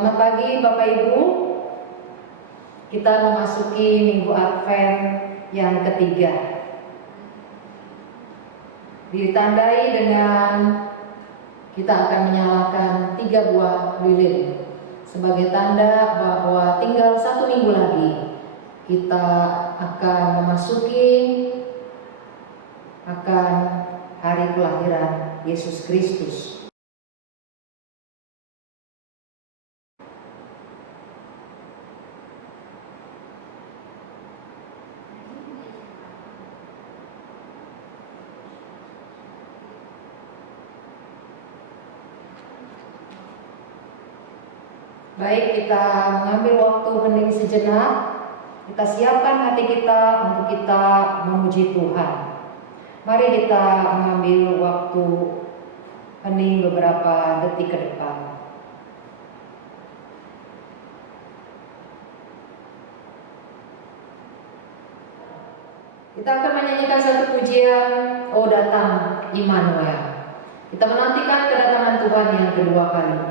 Selamat pagi Bapak Ibu. Kita memasuki Minggu Advent yang ketiga. Ditandai dengan kita akan menyalakan 3 buah lilin sebagai tanda bahwa tinggal 1 minggu lagi kita akan memasuki hari kelahiran Yesus Kristus. Baik, kita mengambil waktu hening sejenak. Kita siapkan hati kita untuk kita memuji Tuhan. Mari kita mengambil waktu hening beberapa detik ke depan. Kita akan menyanyikan satu pujian, "Oh datang Immanuel." Kita menantikan kedatangan Tuhan yang kedua kalinya.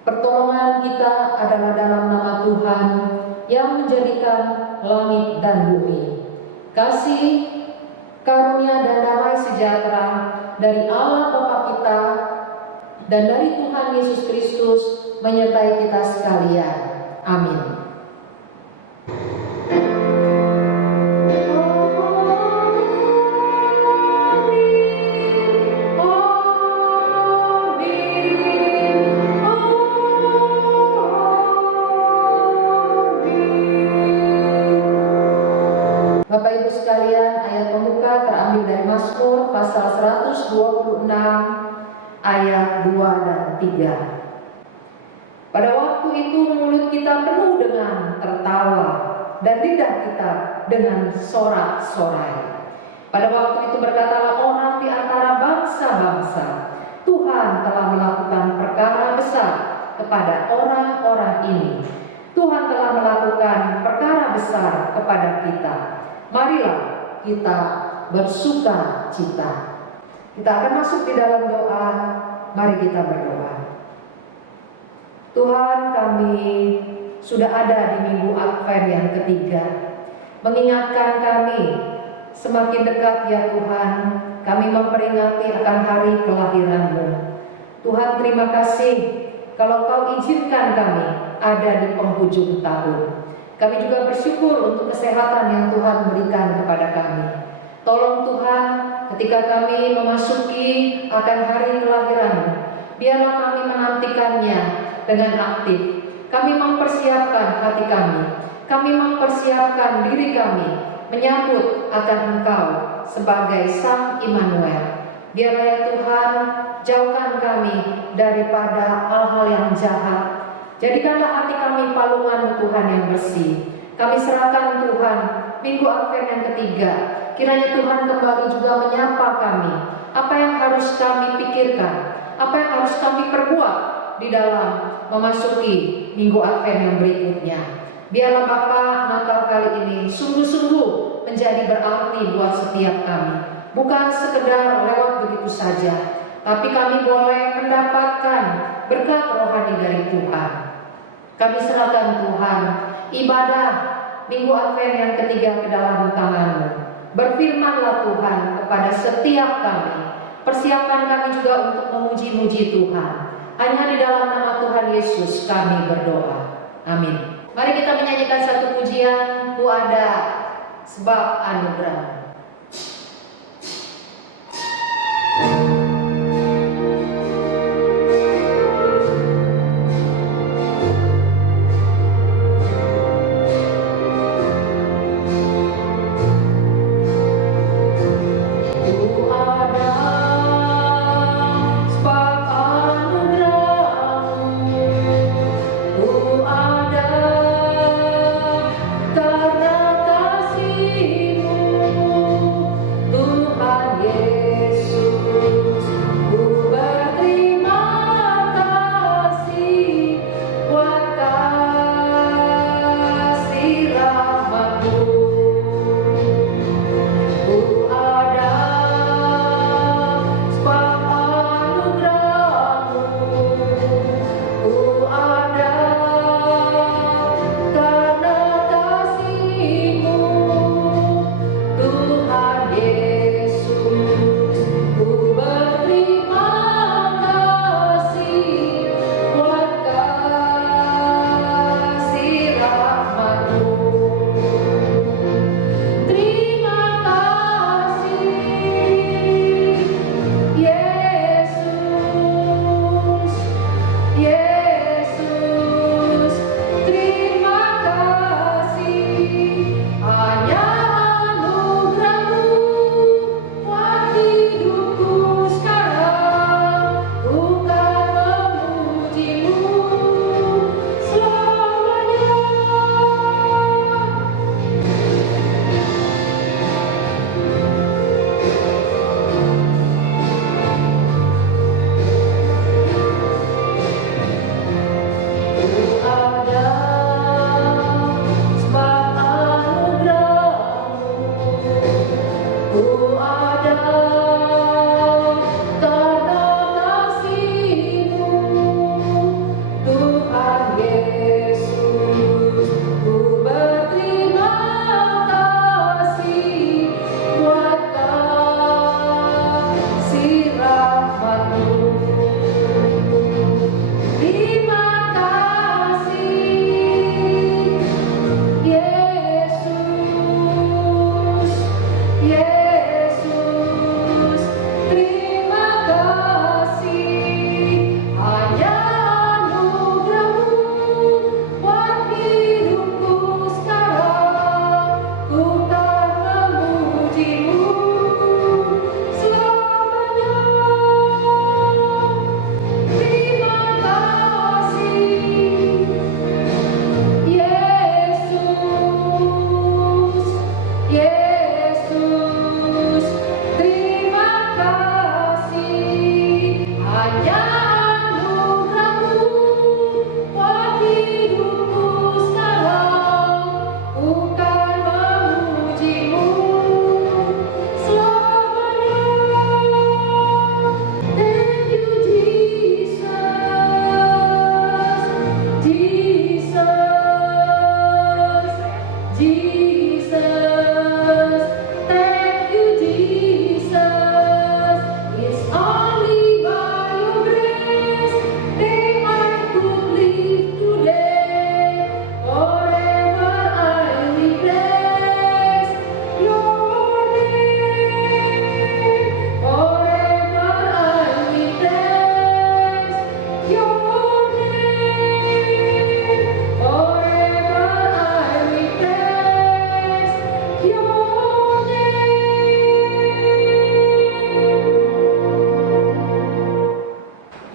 Pertolongan kita adalah dalam nama Tuhan yang menjadikan langit dan bumi. Kasih, karunia dan damai sejahtera dari Allah Bapa kita dan dari Tuhan Yesus Kristus menyertai kita sekalian. Amin. Bapak Ibu sekalian, ayat pembuka terambil dari Mazmur pasal 126 ayat 2 dan 3. Pada waktu itu mulut kita penuh dengan tertawa dan lidah kita dengan sorak-sorai. Pada waktu itu berkatalah orang di antara bangsa-bangsa, Tuhan telah melakukan perkara besar kepada orang-orang ini. Tuhan telah melakukan perkara besar kepada kita. Marilah kita bersuka cita. Kita akan masuk di dalam doa. Mari kita berdoa. Tuhan, kami sudah ada di minggu Advent yang ketiga, mengingatkan kami semakin dekat ya Tuhan, kami memperingati akan hari kelahiran-Mu. Tuhan, terima kasih kalau Kau izinkan kami ada di penghujung tahun. Kami juga bersyukur untuk kesehatan yang Tuhan berikan kepada kami. Tolong Tuhan, ketika kami memasuki akan hari kelahiran-Mu, biarlah kami menantikannya dengan aktif. Kami mempersiapkan hati kami mempersiapkan diri kami menyambut akan Engkau sebagai Sang Immanuel. Biarlah ya Tuhan, jauhkan kami daripada hal-hal yang jahat. Jadikanlah hati kami palungan Tuhan yang bersih. Kami serahkan Tuhan minggu Advent yang ketiga. Kiranya Tuhan kembali juga menyapa kami. Apa yang harus kami pikirkan, apa yang harus kami perbuat di dalam memasuki minggu Advent yang berikutnya. Biarlah Bapa, Natal kali ini sungguh-sungguh menjadi berarti buat setiap kami. Bukan sekedar lewat begitu saja, tapi kami boleh mendapatkan berkat rohani dari Tuhan. Kami serahkan Tuhan ibadah minggu Advent yang ketiga ke dalam tangan-Mu. Berfirmanlah Tuhan kepada setiap kami. Persiapkan kami juga untuk memuji-muji Tuhan. Hanya di dalam nama Tuhan Yesus kami berdoa. Amin. Mari kita menyanyikan satu pujian, Ku Ada Sebab Anugerah. Karena kasih-Mu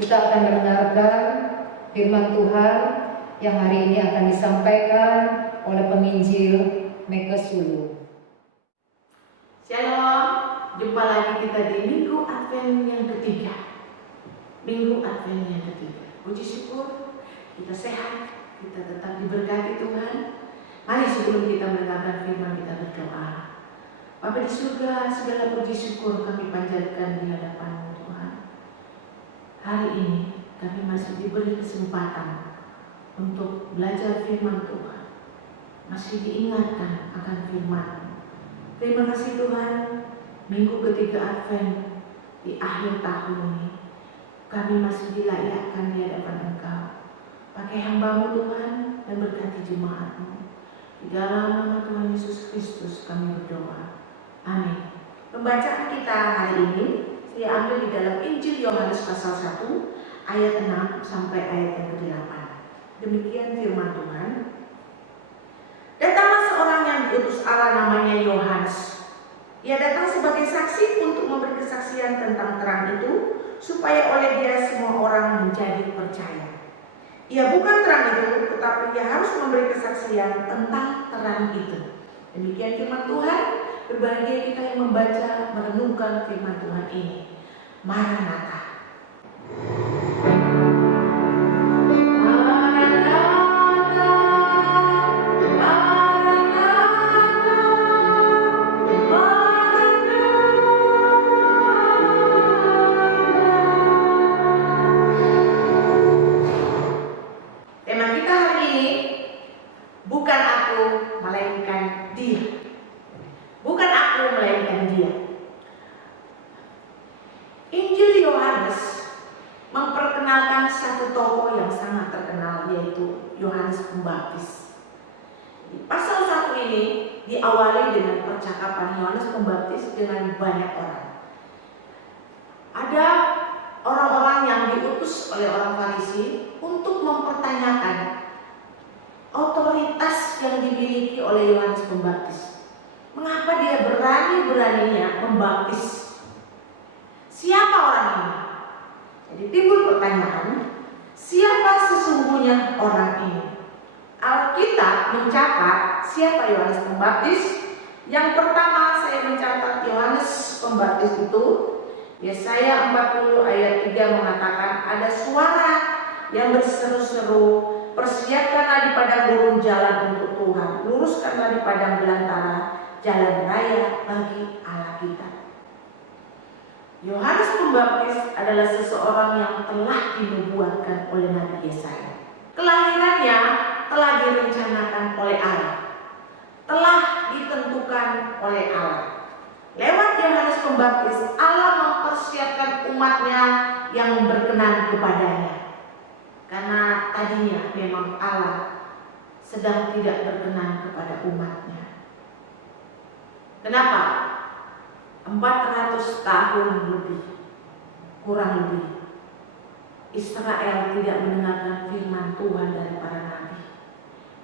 Kita akan mendengarkan firman Tuhan yang hari ini akan disampaikan oleh penginjil Meke Sulu. Shalom, jumpa lagi kita di Minggu Advent yang ketiga. Minggu Advent yang ketiga. Puji syukur, kita sehat, kita tetap diberkati Tuhan. Mari sebelum kita mendengarkan firman kita berdoa. Bapa di surga, segala puji syukur kami panjatkan di hadapan-Mu Tuhan. Hari ini kami masih diberi kesempatan untuk belajar firman Tuhan. Masih diingatkan akan firman-Mu. Terima kasih Tuhan, minggu ketiga Advent di akhir tahun ini kami masih dilayakkan di hadapan Engkau. Pakai hamba-Mu Tuhan dan berkati jemaat-Mu. Di dalam nama Tuhan Yesus Kristus kami berdoa. Amin. Pembacaan kita hari ini saya ambil di dalam Injil Yohanes pasal 1 ayat 6 sampai ayat yang ke-8. Demikian firman Tuhan. Datanglah seorang yang diutus Allah namanya Yohanes. Ia datang sebagai saksi untuk memberi kesaksian tentang terang itu, supaya oleh dia semua orang menjadi percaya. Ia bukan terang itu, tetapi ia harus memberi kesaksian tentang terang itu. Demikian firman Tuhan. Berbahagia kita yang membaca, merenungkan firman Tuhan ini. Maranatha. Tema kita hari ini, bukan aku, melainkan Dia. Bukan aku, melainkan Dia. Injil Yohanes memperkenalkan satu tokoh yang sangat terkenal, yaitu Yohanes Pembaptis. Di pasal 1 ini diawali dengan percakapan Yohanes Pembaptis dengan banyak orang. Ada orang-orang yang diutus oleh orang Farisi untuk mempertanyakan otoritas yang dimiliki oleh Yohanes Pembaptis. Mengapa dia berani-beraninya membaptis? Siapa orang ini? Jadi timbul pertanyaan, siapa sesungguhnya orang ini? Alkitab mencatat siapa Yohanes Pembaptis. Yang pertama saya mencatat Yohanes Pembaptis itu, Yesaya 40 ayat 3 mengatakan, ada suara yang berseru-seru, persiapkanlah di padang gurun jalan untuk Tuhan, luruskanlah di padang belantara jalan raya bagi Allah kita. Yohanes Pembaptis adalah seseorang yang telah dinubuatkan oleh Nabi Yesaya. Kelahirannya telah direncanakan oleh Allah, telah ditentukan oleh Allah. Lewat Yohanes Pembaptis, Allah mempersiapkan umatnya yang berkenan kepadanya. Karena tadinya memang Allah sedang tidak berkenan kepada umatnya. Kenapa? 400 tahun lebih, kurang lebih, Israel tidak mendengarkan firman Tuhan dari para nabi.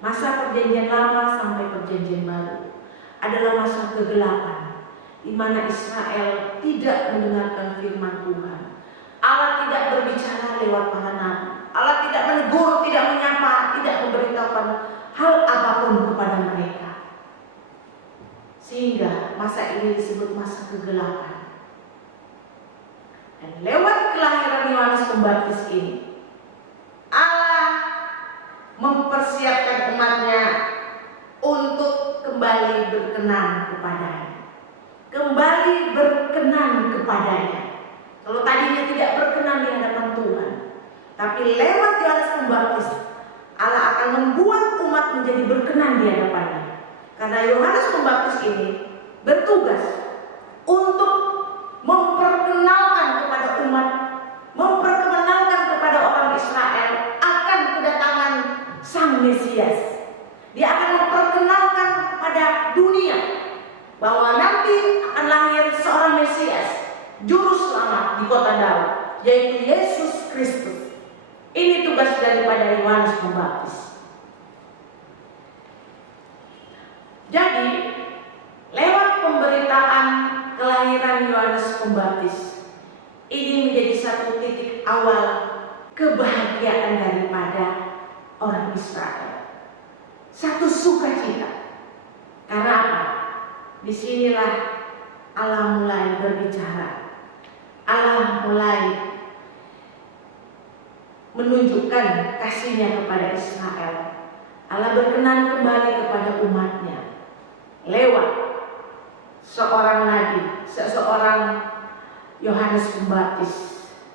Masa perjanjian lama sampai perjanjian baru adalah masa kegelapan, di mana Israel tidak mendengarkan firman Tuhan. Allah tidak berbicara lewat para nabi. Allah tidak menegur, tidak menyapa, tidak memberitahukan hal apapun kepada mereka. Sehingga masa ini disebut masa kegelapan. Dan lewat kelahiran Yohanes Pembaptis ini, Allah mempersiapkan umatnya untuk kembali berkenan kepadanya. Kembali berkenan kepadanya. Kalau tadinya tidak berkenan di hadapan Tuhan, tapi lewat Yohanes Pembaptis, Allah akan membuat umat menjadi berkenan di hadapannya. Karena Yohanes Pembaptis ini bertugas untuk memperkenalkan kepada umat, memperkenalkan kepada orang Israel akan kedatangan Sang Mesias. Dia akan memperkenalkan kepada dunia bahwa nanti akan lahir seorang Mesias, juru selamat di kota Daud, yaitu Yesus Kristus. Ini tugas daripada Yohanes Pembaptis. Jadi, lewat pemberitaan kelahiran Yohanes Pembaptis, ini menjadi satu titik awal kebahagiaan daripada orang Israel. Satu sukacita. Karena apa? Disinilah Allah mulai berbicara. Allah mulai menunjukkan kasih-Nya kepada Israel. Allah berkenan kembali kepada umat-Nya lewat seorang nabi, seseorang Yohanes Pembaptis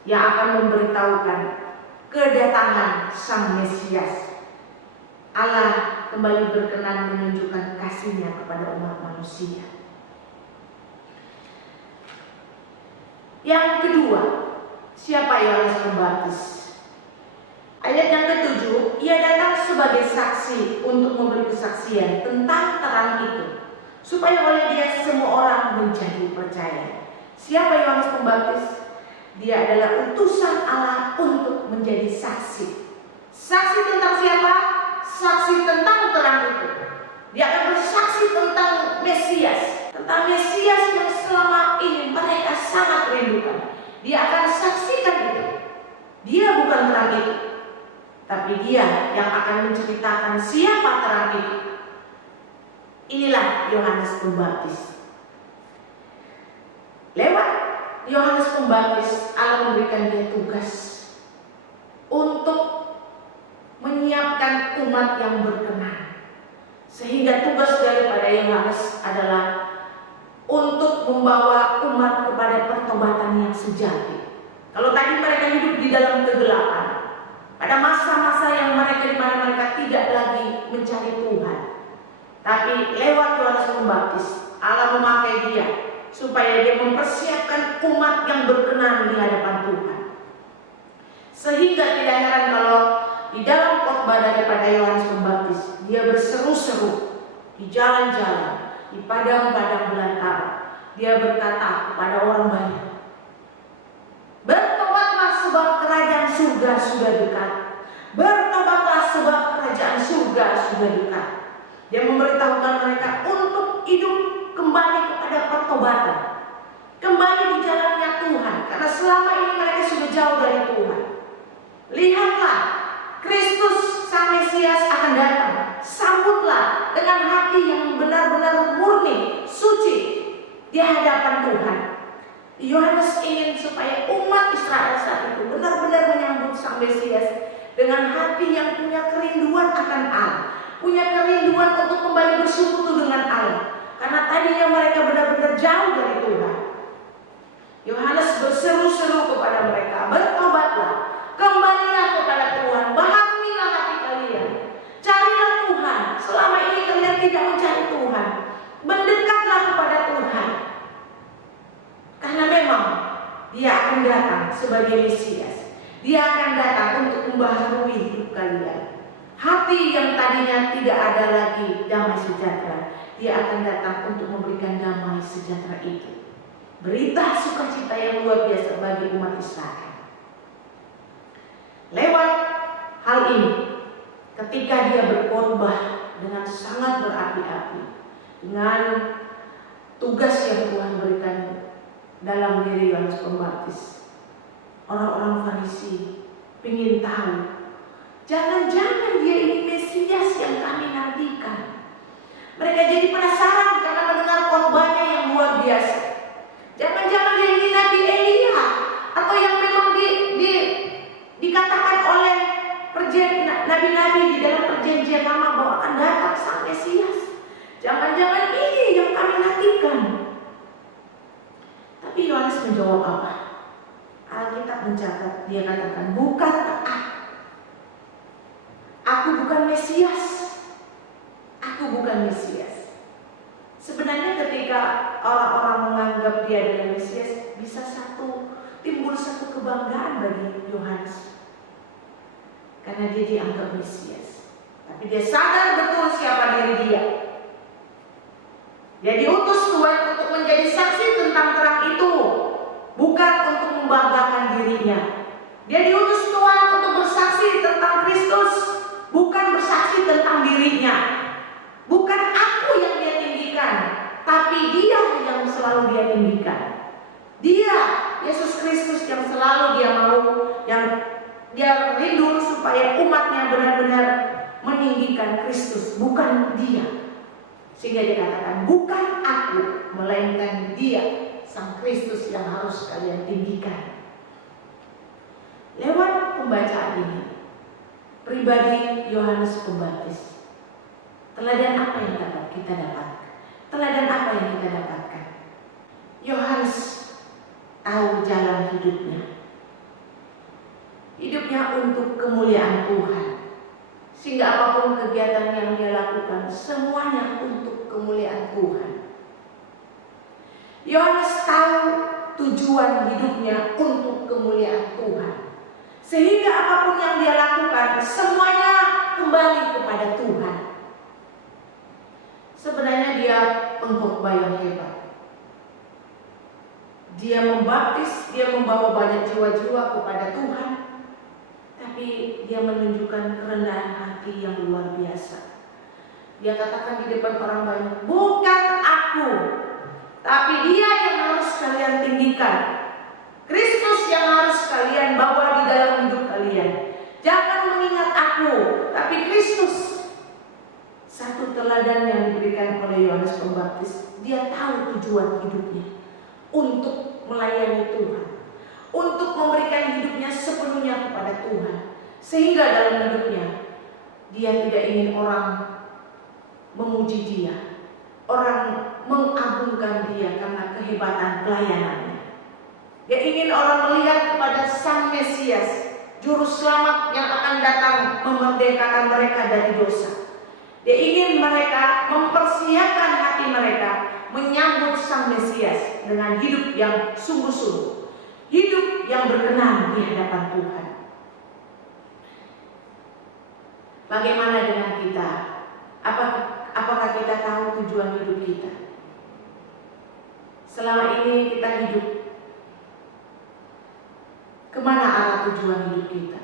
yang akan memberitahukan kedatangan Sang Mesias. Allah kembali berkenan menunjukkan kasih-Nya kepada umat manusia. Yang kedua, siapa Yohanes Pembaptis? Ayat yang ke-7, ia datang sebagai saksi untuk memberi kesaksian tentang terang itu, supaya oleh dia semua orang menjadi percaya. Siapa Yohanes Pembaptis? Dia adalah utusan Allah untuk menjadi saksi. Saksi tentang siapa? Saksi tentang terang itu. Dia akan bersaksi tentang Mesias, tentang Mesias yang selama ini mereka sangat rindukan. Dia akan saksikan itu. Dia bukan terang itu, tapi dia yang akan menceritakan siapa terang itu. Inilah Yohanes Pembaptis. Lewat Yohanes Pembaptis, Allah memberikan dia tugas untuk menyiapkan umat yang berkenan. Sehingga tugas daripada Yohanes adalah untuk membawa umat kepada pertobatan yang sejati. Kalau tadi mereka hidup di dalam kegelapan, pada masa-masa yang mereka di mana mereka tidak lagi mencari Tuhan, tapi lewat Yohanes Pembaptis, Allah memakai dia supaya dia mempersiapkan umat yang berkenan di hadapan Tuhan. Sehingga tidak heran kalau di dalam khotbah daripada Yohanes Pembaptis, dia berseru-seru di jalan-jalan, di padang-padang belantara. Dia berkata kepada orang banyak, bertobatlah sebab kerajaan surga sudah dekat. Bertobatlah sebab kerajaan surga sudah dekat. Dia memberitahukan mereka untuk hidup kembali kepada pertobatan, kembali di jalannya Tuhan, karena selama ini mereka sudah jauh dari Tuhan. Lihatlah, Kristus Sang Mesias akan datang. Sambutlah dengan hati yang benar-benar murni, suci di hadapan Tuhan. Yohanes ingin supaya umat Israel saat itu benar-benar menyambut Sang Mesias dengan hati yang punya kerinduan akan Allah, punya kerinduan untuk kembali bersekutu dengan Allah, karena tadinya mereka benar-benar jauh dari Tuhan. Yohanes berseru-seru kepada mereka, bertobatlah, kembalilah kepada Tuhan, bahamilah hati kalian, carilah Tuhan. Selama ini kalian tidak mencari Tuhan, mendekatlah kepada Tuhan, karena memang Dia akan datang sebagai Mesias. Dia akan datang untuk membaharui hidup kalian. Hati yang tadinya tidak ada lagi damai sejahtera, Dia akan datang untuk memberikan damai sejahtera itu. Berita sukacita yang luar biasa bagi umat Israel. Lewat hal ini, ketika dia berkhotbah dengan sangat berapi-api, dengan tugas yang Tuhan berikan dalam diri Yohanes Pembaptis, orang-orang Farisi ingin tahu, jangan-jangan dia ini Mesias yang kami nantikan. Mereka jadi penasaran karena mendengar khotbahnya yang luar biasa. Jangan-jangan dia ini Nabi Elia, atau yang memang dikatakan oleh nabi-nabi di dalam perjanjian lama bahwa akan datang Sang Mesias. Jangan-jangan ini yang kami nantikan. Tapi Yohanes menjawab apa? Alkitab mencatat, dia katakan, bukan aku bukan Mesias. Aku bukan Mesias. Sebenarnya ketika orang-orang menganggap dia adalah Mesias, bisa timbul satu kebanggaan bagi Yohanes. Karena dia dianggap Mesias. Tapi dia sadar betul siapa diri dia. Dia diutus Tuhan untuk menjadi saksi tentang terang itu, bukan untuk membanggakan dirinya. Dia diutus Tuhan untuk bersaksi tentang Kristus, bukan bersaksi tentang dirinya. Bukan aku yang dia tinggikan, tapi Dia yang selalu dia tinggikan. Dia, Yesus Kristus, yang selalu dia mau, yang dia rindu supaya umatnya benar-benar meninggikan Kristus, bukan dia. Sehingga dia katakan, bukan aku, melainkan Dia, Sang Kristus yang harus kalian tinggikan. Lewat pembacaan ini, pribadi Yohanes Pembaptis, teladan apa yang dapat kita dapatkan? Teladan apa yang kita dapatkan? Yohanes tahu jalan hidupnya. Hidupnya untuk kemuliaan Tuhan. Sehingga apapun kegiatan yang dia lakukan, semuanya untuk kemuliaan Tuhan. Yohanes tahu tujuan hidupnya untuk kemuliaan Tuhan. Sehingga apapun yang dia lakukan, semuanya kembali kepada Tuhan. Sebenarnya dia pengkhotbah yang hebat. Dia membaptis, dia membawa banyak jiwa-jiwa kepada Tuhan. Tapi dia menunjukkan kerendahan hati yang luar biasa. Dia katakan di depan orang banyak, bukan aku, tapi Dia yang harus kalian tinggikan. Kristus yang harus kalian bawa di dalam hidup kalian. Jangan mengingat aku, tapi Kristus. Satu teladan yang diberikan oleh Yohanes Pembaptis, dia tahu tujuan hidupnya untuk melayani Tuhan, untuk memberikan hidupnya sepenuhnya kepada Tuhan. Sehingga dalam hidupnya dia tidak ingin orang memuji dia, orang mengagungkan dia karena kehebatan pelayanannya. Dia ingin orang melihat kepada Sang Mesias, Juru Selamat yang akan datang memerdekakan mereka dari dosa. Dia ingin mereka mempersiapkan hati mereka menyambut Sang Mesias dengan hidup yang sungguh-sungguh, hidup yang berkenan di hadapan Tuhan. Bagaimana dengan kita? Apakah kita tahu tujuan hidup kita? Selama ini kita hidup, kemana arah tujuan hidup kita?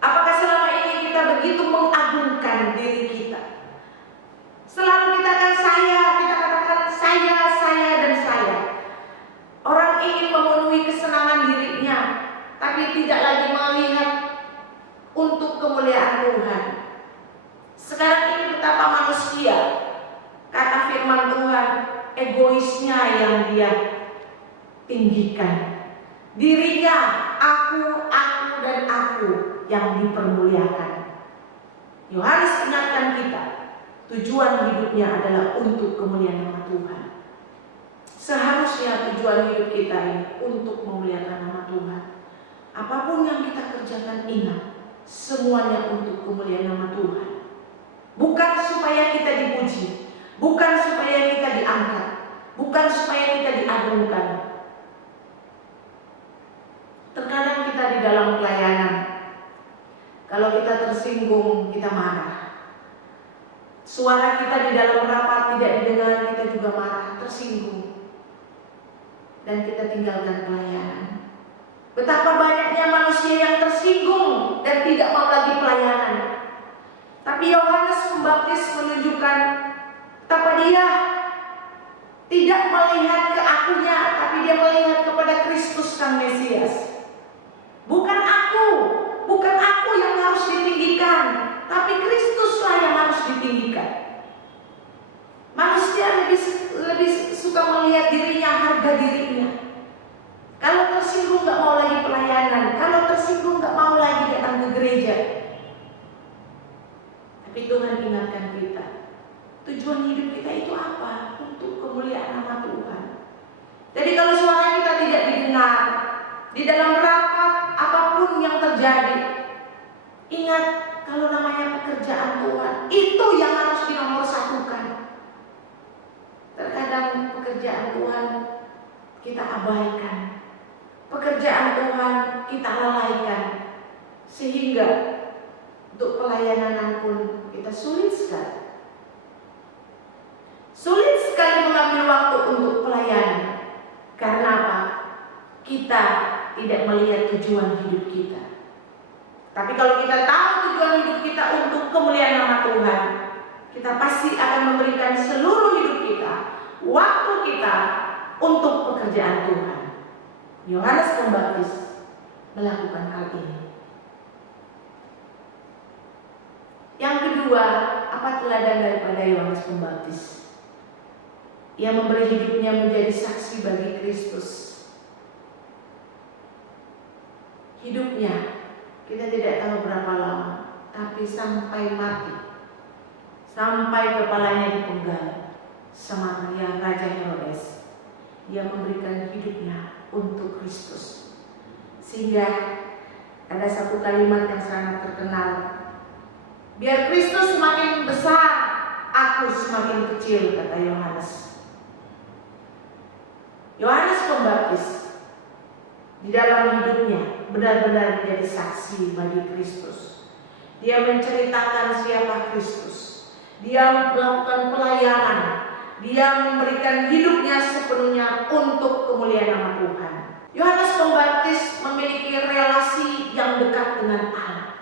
Apakah selama ini kita begitu mengagungkan diri kita? Selalu kita katakan saya, dan saya. Orang ingin memenuhi kesenangan dirinya, tapi tidak lagi melihat untuk kemuliaan Tuhan. Sekarang ini betapa manusia, kata firman Tuhan, egoisnya yang dia tinggikan. Dirinya, aku dan aku yang dipermuliakan. Yohanes ingatkan kita, tujuan hidupnya adalah untuk kemuliaan nama Tuhan. Seharusnya tujuan hidup kita ini untuk memuliakan nama Tuhan. Apapun yang kita kerjakan, ingat, semuanya untuk kemuliaan nama Tuhan. Bukan supaya kita dipuji, bukan supaya kita diangkat, bukan supaya kita diagungkan. Terkadang kita di dalam pelayanan, kalau kita tersinggung, kita marah. Suara kita di dalam rapat tidak didengar, kita juga marah, tersinggung. Dan kita tinggalkan pelayanan. Betapa banyaknya manusia yang tersinggung dan tidak mau lagi pelayanan. Tapi Yohanes Pembaptis menunjukkan betapa dia tidak melihat ke akunya, tapi dia melihat kepada Kristus Sang Mesias. Bukan aku yang harus ditinggikan, tapi Kristuslah yang harus ditinggikan. Manusia lebih suka melihat dirinya, harga dirinya. Kalau tersinggung gak mau lagi pelayanan, kalau tersinggung gak mau lagi datang ke gereja. Tapi Tuhan ingatkan kita, tujuan hidup kita itu apa? Untuk kemuliaan nama Tuhan. Jadi kalau suara kita tidak didengar, di dalam rapat apapun yang terjadi, ingat, kalau namanya pekerjaan Tuhan, itu yang harus dinomorsatukan. abaikan. Pekerjaan Tuhan kita lalaikan. Sehingga untuk pelayanan pun kita sulit sekali. Sulit sekali mengambil waktu untuk pelayanan. Karena apa? Kita tidak melihat tujuan hidup kita. Tapi kalau kita tahu tujuan hidup kita untuk kemuliaan nama Tuhan, kita pasti akan memberikan seluruh hidup kita, waktu kita untuk pekerjaan Tuhan. Yohanes Pembaptis melakukan hal ini. Yang kedua, apa teladan daripada Yohanes Pembaptis? Ia memberi hidupnya menjadi saksi bagi Kristus. Hidupnya kita tidak tahu berapa lama, tapi sampai mati, sampai kepalanya dipenggal sama Raja Herodes, dia memberikan hidupnya untuk Kristus. Sehingga ada satu kalimat yang sangat terkenal, biar Kristus semakin besar, aku semakin kecil, kata Yohanes. Yohanes Pembaptis di dalam hidupnya benar-benar menjadi saksi bagi Kristus. Dia menceritakan siapa Kristus. Dia melakukan pelayanan. Dia memberikan hidupnya sepenuhnya untuk kemuliaan nama Tuhan. Yohanes Pembaptis memiliki relasi yang dekat dengan Allah,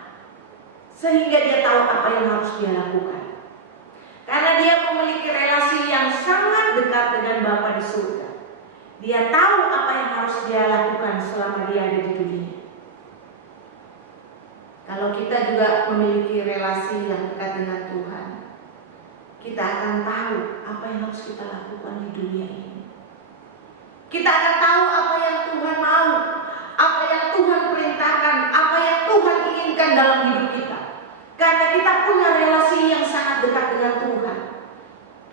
sehingga dia tahu apa yang harus dia lakukan. Karena dia memiliki relasi yang sangat dekat dengan Bapa di surga. Dia tahu apa yang harus dia lakukan selama dia ada di dunia. Kalau kita juga memiliki relasi yang dekat dengan Tuhan, kita akan tahu apa yang harus kita lakukan di dunia ini. Kita akan tahu apa yang Tuhan mau, apa yang Tuhan perintahkan, apa yang Tuhan inginkan dalam hidup kita. Karena kita punya relasi yang sangat dekat dengan Tuhan,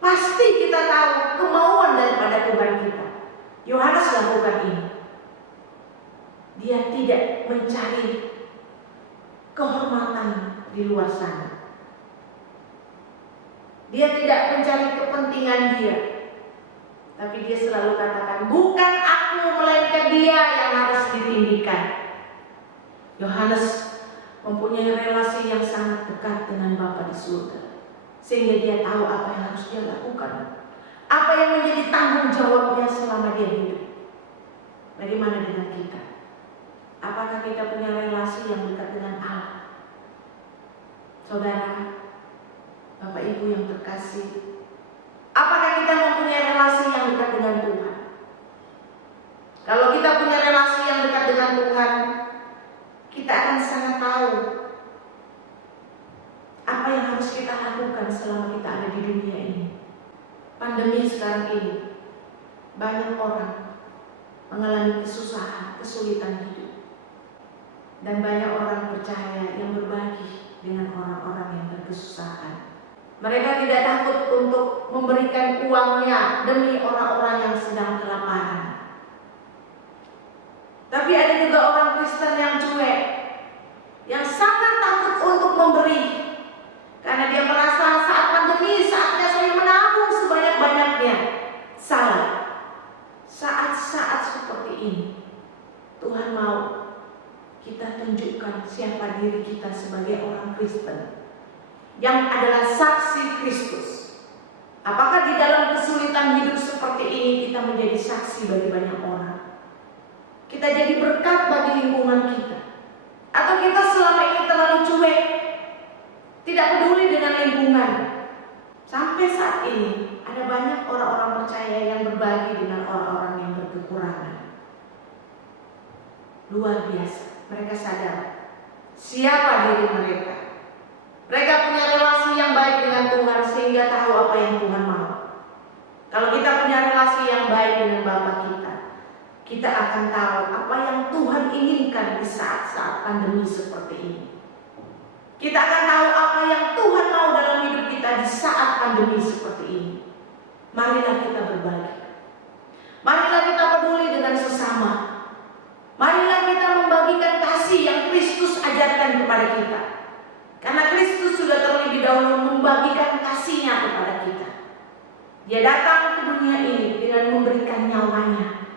pasti kita tahu kemauan daripada Tuhan kita. Yohanes lakukan ini. Dia tidak mencari kehormatan di luar sana. Dia tidak mencari kepentingan dia. Tapi dia selalu katakan, bukan aku melainkan dia yang harus ditinggikan. Yohanes mempunyai relasi yang sangat dekat dengan Bapa di surga, sehingga dia tahu apa yang harus dia lakukan, apa yang menjadi tanggung jawabnya selama dia hidup. Bagaimana dengan kita? Apakah kita punya relasi yang dekat dengan Allah? Saudara, Bapak Ibu yang terkasih, apakah kita mempunyai relasi yang dekat dengan Tuhan? Kalau kita punya relasi yang dekat dengan Tuhan, kita akan sangat tahu apa yang harus kita lakukan selama kita ada di dunia ini. Pandemi sekarang ini, banyak orang mengalami kesusahan, kesulitan hidup. Dan banyak orang percaya yang berbagi dengan orang-orang yang berkesusahan. Mereka tidak takut untuk memberikan uangnya demi orang-orang yang sedang kelaparan. Tapi ada juga orang Kristen yang cuek, yang sangat takut untuk memberi. Karena dia merasa saat pandemi, saatnya saya menabung sebanyak-banyaknya. Salah. Saat-saat seperti ini, Tuhan mau kita tunjukkan siapa diri kita sebagai orang Kristen yang adalah saksi Kristus. Apakah di dalam kesulitan hidup seperti ini kita menjadi saksi bagi banyak orang? Kita jadi berkat bagi lingkungan kita? Atau kita selama ini terlalu cuek, tidak peduli dengan lingkungan? Sampai saat ini ada banyak orang-orang percaya yang berbagi dengan orang-orang yang berkekurangan. Luar biasa, mereka sadar siapa diri mereka. Mereka punya relasi yang baik dengan Tuhan sehingga tahu apa yang Tuhan mau. Kalau kita punya relasi yang baik dengan Bapa kita, kita akan tahu apa yang Tuhan inginkan di saat-saat pandemi seperti ini. Kita akan tahu apa yang Tuhan mau dalam hidup kita di saat pandemi seperti ini. Marilah kita berbagi. Marilah kita peduli dengan sesama. Marilah kita membagikan kasih yang Kristus ajarkan kepada kita. Karena Kristus sudah terlebih dahulu membagikan kasih-Nya kepada kita. Dia datang ke dunia ini dengan memberikan nyawanya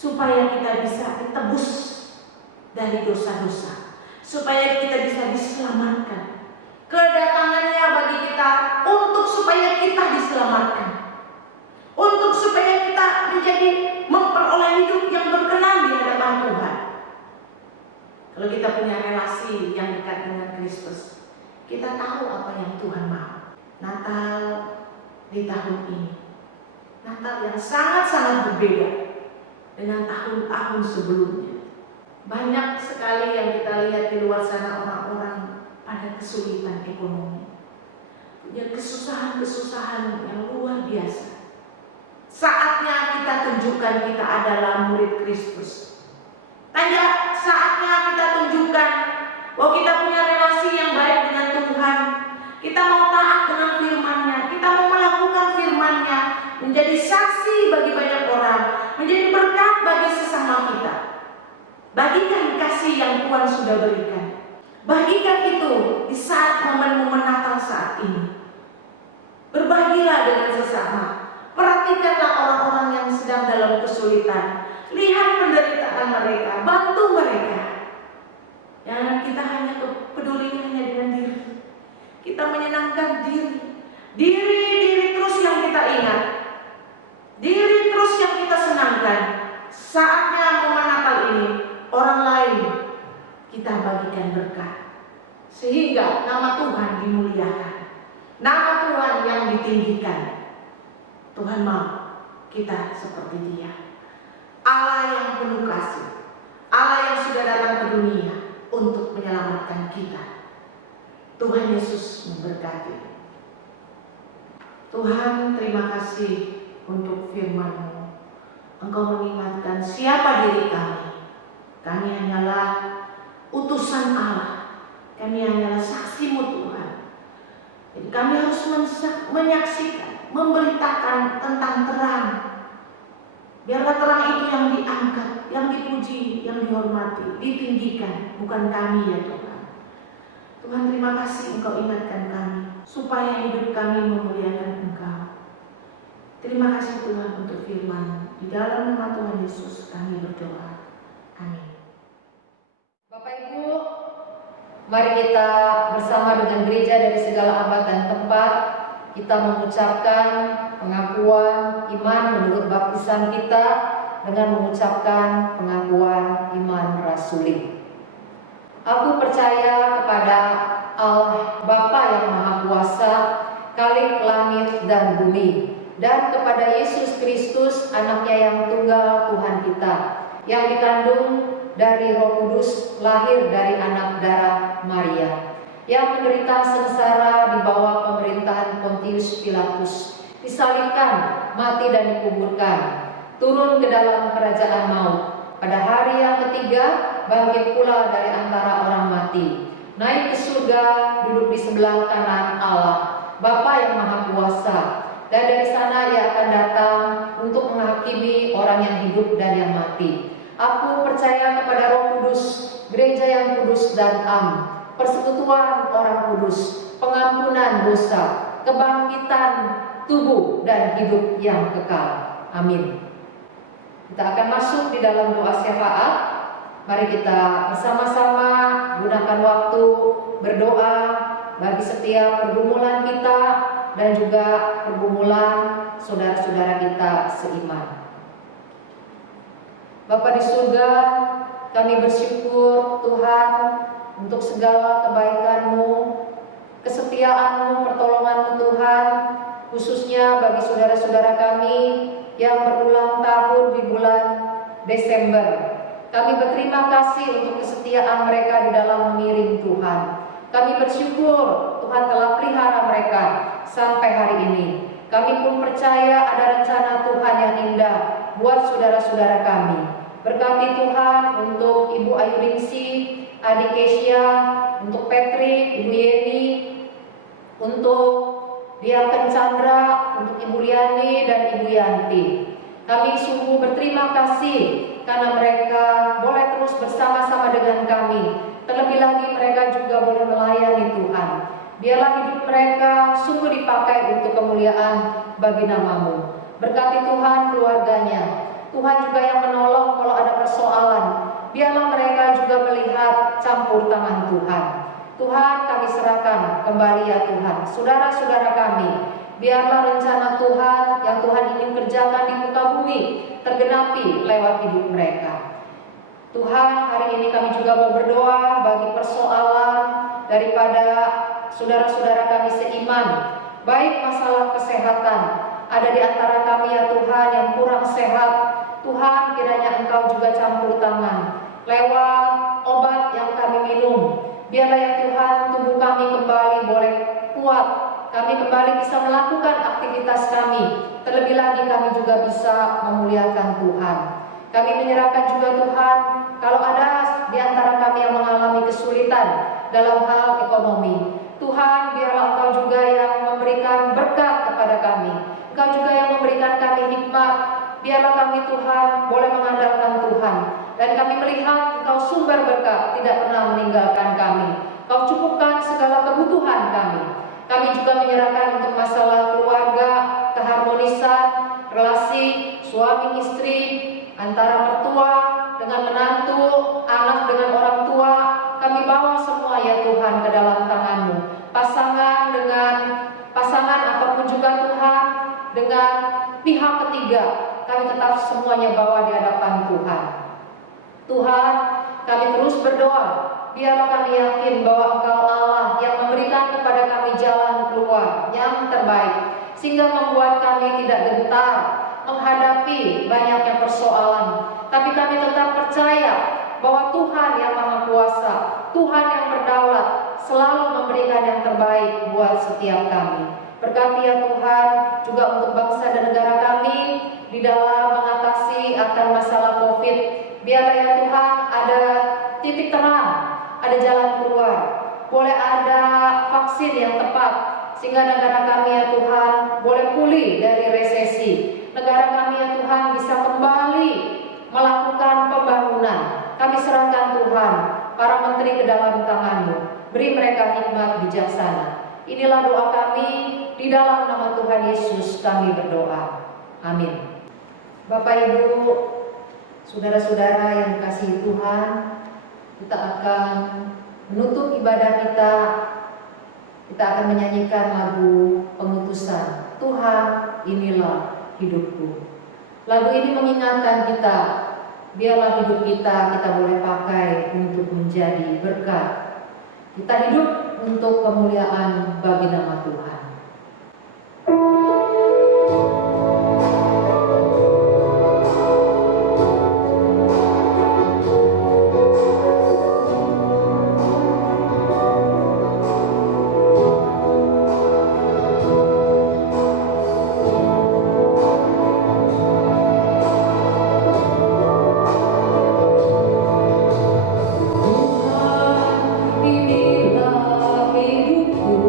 supaya kita bisa ditebus dari dosa-dosa, supaya kita bisa diselamatkan. Kedatangannya bagi kita untuk supaya kita diselamatkan, untuk supaya kita menjadi memperoleh hidup yang berkenan di hadapan Tuhan. Kalau kita punya relasi yang dekat dengan Kristus, kita tahu apa yang Tuhan mau. Natal di tahun ini, Natal yang sangat-sangat berbeda dengan tahun-tahun sebelumnya. Banyak sekali yang kita lihat di luar sana, orang-orang pada kesulitan ekonomi, punya kesusahan-kesusahan yang luar biasa. Saatnya kita tunjukkan kita adalah murid Kristus. Saatnya kita tunjukkan bahwa kita punya relasi yang baik dengan Tuhan. Kita mau taat dengan firman-Nya, kita mau melakukan firman-Nya, menjadi saksi bagi banyak orang, menjadi berkat bagi sesama kita. Bagikan kasih yang Tuhan sudah berikan. Bagikan itu di saat momen-momen Natal saat ini. Berbagilah dengan sesama. Perhatikanlah orang-orang yang sedang dalam kesulitan. Lihat penderitaan mereka, bantu mereka. Jangan kita hanya peduli hanya dengan diri. Kita menyenangkan diri. Diri terus yang kita ingat. Diri terus yang kita senangkan. Saatnya momen Natal ini, orang lain kita bagikan berkat, sehingga nama Tuhan dimuliakan, nama Tuhan yang ditinggikan. Tuhan mau kita seperti Dia, Allah yang penuh kasih, Allah yang sudah datang ke dunia untuk menyelamatkan kita. Tuhan Yesus memberkati. Tuhan, terima kasih untuk firman-Mu. Engkau mengingatkan siapa diri kami. Kami hanyalah utusan Allah. Kami hanyalah saksi-Mu Tuhan. Jadi kami harus menyaksikan, memberitakan tentang terang. Biarlah terang itu yang diangkat, yang dipuji, yang dihormati, ditinggikan, bukan kami ya Tuhan. Tuhan, terima kasih Engkau ingatkan kami, supaya hidup kami memuliakan Engkau. Terima kasih Tuhan untuk firman. Di dalam nama Tuhan Yesus kami berdoa. Amin. Bapak Ibu, mari kita bersama dengan gereja dari segala abad dan tempat, kita mengucapkan pengakuan iman menurut baptisan kita dengan mengucapkan pengakuan iman rasuli. Aku percaya kepada Allah Bapa yang Maha Kuasa, Khalik langit dan bumi, dan kepada Yesus Kristus, Anaknya yang tunggal Tuhan kita, yang dikandung dari Roh Kudus, lahir dari anak darah Maria, yang menderita sengsara di bawah pemerintahan Pontius Pilatus, disalibkan, mati dan dikuburkan, turun ke dalam kerajaan maut, pada hari yang ketiga bangkit pula dari antara orang mati, naik ke surga, duduk di sebelah kanan Allah Bapa yang Maha Kuasa, dan dari sana Ia akan datang untuk menghakimi orang yang hidup dan yang mati. Aku percaya kepada Roh Kudus, gereja yang kudus dan am, persekutuan orang kudus, pengampunan dosa, kebangkitan tubuh dan hidup yang kekal. Amin. Kita akan masuk di dalam doa syafaat. Mari kita bersama-sama gunakan waktu berdoa bagi setiap pergumulan kita dan juga pergumulan saudara-saudara kita seiman. Bapa di surga, kami bersyukur Tuhan untuk segala kebaikan-Mu, kesetiaan-Mu, pertolongan-Mu Tuhan, khususnya bagi saudara-saudara kami yang berulang tahun di bulan Desember. Kami berterima kasih untuk kesetiaan mereka di dalam mengiring Tuhan. Kami bersyukur Tuhan telah pelihara mereka sampai hari ini. Kami pun percaya ada rencana Tuhan yang indah buat saudara-saudara kami. Berkati Tuhan untuk Ibu Ayuningsi, Adik Kesia, untuk Petri, Ibu Yeni, untuk Diaken Chandra, untuk Ibu Liani dan Ibu Yanti. Kami sungguh berterima kasih karena mereka boleh terus bersama-sama dengan kami. Terlebih lagi mereka juga boleh melayani Tuhan. Biarlah hidup mereka sungguh dipakai untuk kemuliaan bagi nama-Mu. Berkati Tuhan keluarganya, Tuhan juga yang menolong kalau ada persoalan. Biarlah mereka juga melihat campur tangan Tuhan. Tuhan, kami serahkan kembali ya Tuhan saudara-saudara kami. Biarlah rencana Tuhan yang Tuhan ingin kerjakan di muka bumi tergenapi lewat hidup mereka. Tuhan, hari ini kami juga mau berdoa bagi persoalan daripada saudara-saudara kami seiman, baik masalah kesehatan. Ada di antara kami ya Tuhan yang kurang sehat. Tuhan, kiranya Engkau juga campur tangan lewat obat yang kami minum. Biarlah ya Tuhan, tubuh kami kembali boleh kuat, kami kembali bisa melakukan aktivitas kami. Terlebih lagi kami juga bisa memuliakan Tuhan. Kami menyerahkan juga Tuhan, kalau ada di antara kami yang mengalami kesulitan dalam hal ekonomi, Tuhan, biarlah Engkau juga yang memberikan berkat kepada kami. Engkau juga yang memberikan kami hikmat. Biarlah kami Tuhan boleh mengandalkan Tuhan. Dan kami melihat Engkau sumber berkat tidak pernah meninggalkan kami. Engkau cukupkan segala kebutuhan kami. Kami juga menyerahkan untuk masalah keluarga, keharmonisan, relasi suami istri, antara mertua dengan menantu, anak dengan orang tua. Kami bawa semua ya Tuhan ke dalam tangan-Mu. Pasangan dengan pasangan apapun juga Tuhan, dengan pihak ketiga, kami tetap semuanya bawa di hadapan Tuhan. Tuhan, kami terus berdoa, biarlah kami yakin bahwa Engkau Allah yang memberikan kepada kami jalan keluar yang terbaik, sehingga membuat kami tidak gentar menghadapi banyaknya persoalan. Tapi kami tetap percaya bahwa Tuhan yang Maha Kuasa, Tuhan yang berdaulat, selalu memberikan yang terbaik buat setiap kami. Berkati ya Tuhan juga untuk bangsa dan negara kami di dalam mengatasi akan masalah COVID. Biarlah ya Tuhan ada titik terang, ada jalan keluar, boleh ada vaksin yang tepat, sehingga negara kami ya Tuhan boleh pulih dari resesi. Negara kami ya Tuhan bisa kembali melakukan pembangunan. Kami serahkan Tuhan para menteri ke dalam tangan-Mu. Beri mereka hikmat bijaksana. Inilah doa kami, di dalam nama Tuhan Yesus kami berdoa. Amin. Bapak Ibu, saudara-saudara yang dikasihi Tuhan, kita akan menutup ibadah kita. Kita akan menyanyikan lagu pengutusan, Tuhan inilah hidupku. Lagu ini mengingatkan kita, biarlah hidup kita boleh pakai untuk menjadi berkat. Kita hidup untuk kemuliaan bagi nama Tuhan. Inilah hidupku.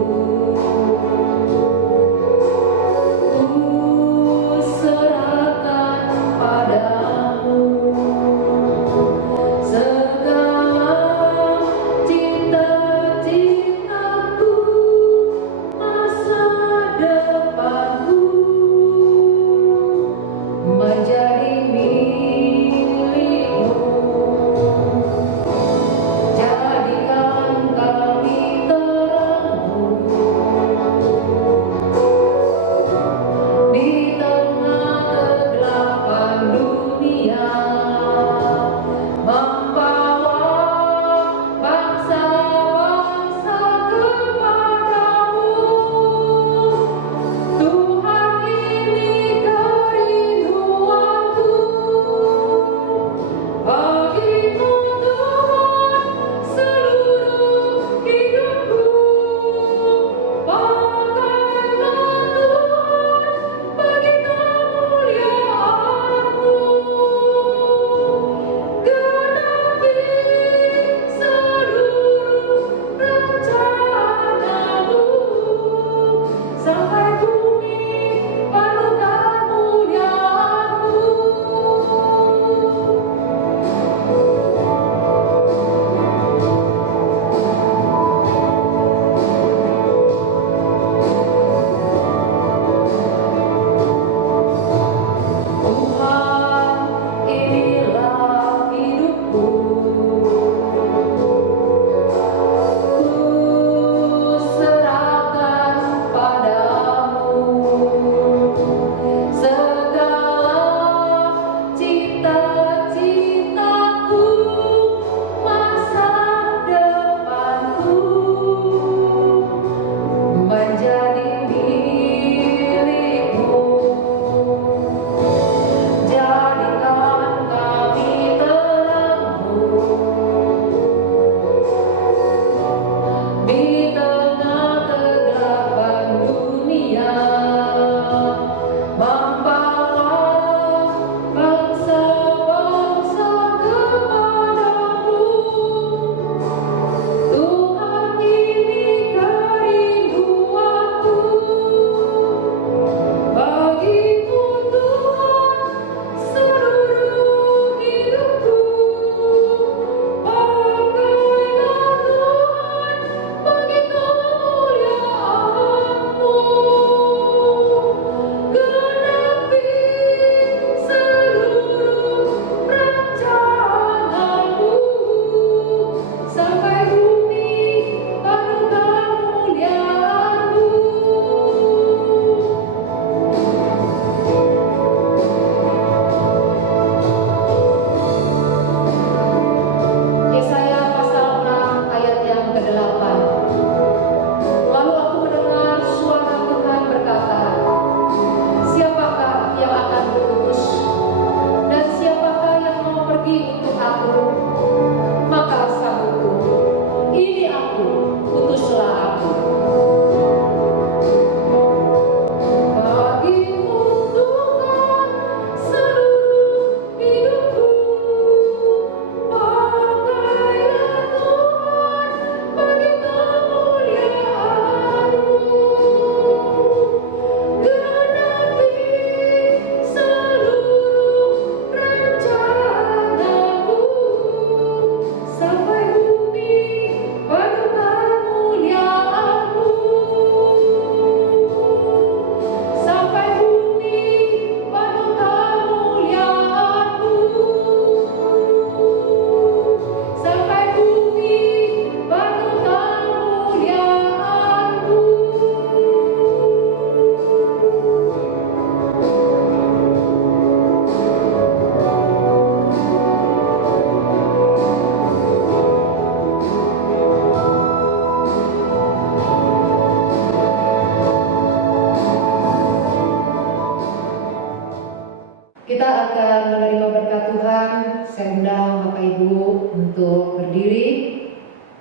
Kita akan menerima berkat Tuhan. Saya undang Bapak Ibu untuk berdiri.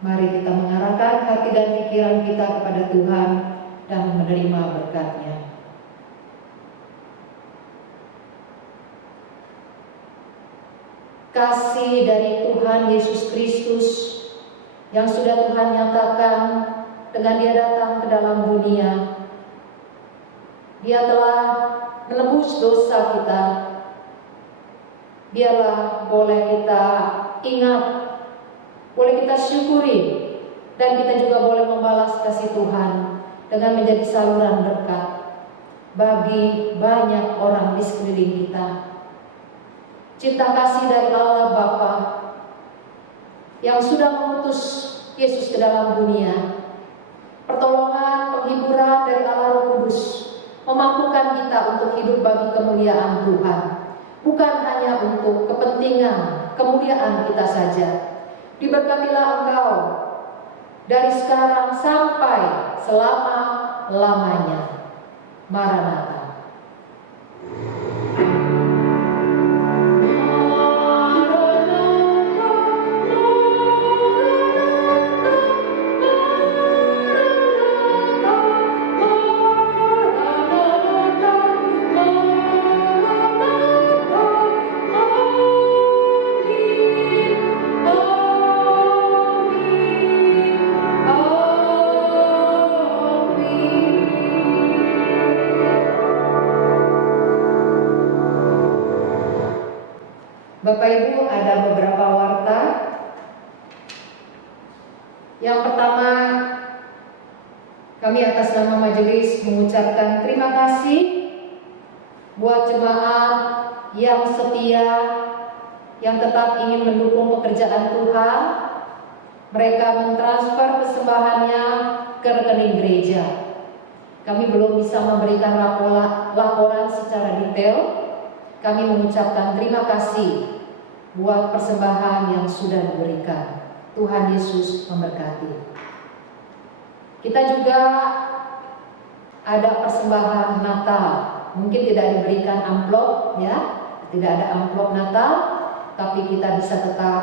Mari kita mengarahkan hati dan pikiran kita kepada Tuhan dan menerima berkat-Nya. Kasih dari Tuhan Yesus Kristus yang sudah Tuhan nyatakan dengan Dia datang ke dalam dunia. Dia telah menebus dosa kita. Biarlah boleh kita ingat, boleh kita syukuri, dan kita juga boleh membalas kasih Tuhan dengan menjadi saluran berkat bagi banyak orang di sekeliling kita. Cinta kasih dari Allah Bapa yang sudah mengutus Yesus ke dalam dunia, pertolongan, penghiburan dari Allah Roh Kudus memampukan kita untuk hidup bagi kemuliaan Tuhan, bukan hanya untuk kepentingan kemuliaan kita saja. Diberkatilah engkau dari sekarang sampai selama-lamanya. Maranatha. Bapak Ibu, ada beberapa warta. Yang pertama, kami atas nama majelis mengucapkan terima kasih buat jemaat yang setia, yang tetap ingin mendukung pekerjaan Tuhan. Mereka mentransfer persembahannya ke rekening gereja. Kami belum bisa memberikan laporan secara detail. Kami mengucapkan terima kasih buat persembahan yang sudah diberikan. Tuhan Yesus memberkati. Kita juga ada persembahan Natal. Mungkin tidak diberikan amplop, ya, tidak ada amplop Natal, tapi kita bisa tetap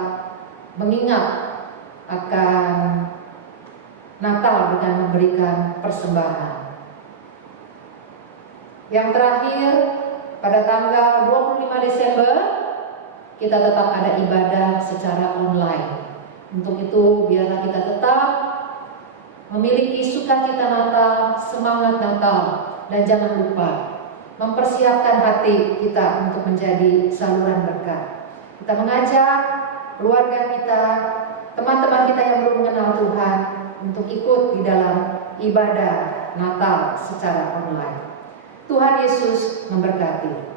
mengingat akan Natal dengan memberikan persembahan. Yang terakhir, pada tanggal 25 Desember kita tetap ada ibadah secara online. Untuk itu biarlah kita tetap memiliki sukacita Natal, semangat Natal, dan jangan lupa mempersiapkan hati kita untuk menjadi saluran berkat. Kita mengajak keluarga kita, teman-teman kita yang belum mengenal Tuhan untuk ikut di dalam ibadah Natal secara online. Tuhan Yesus memberkati.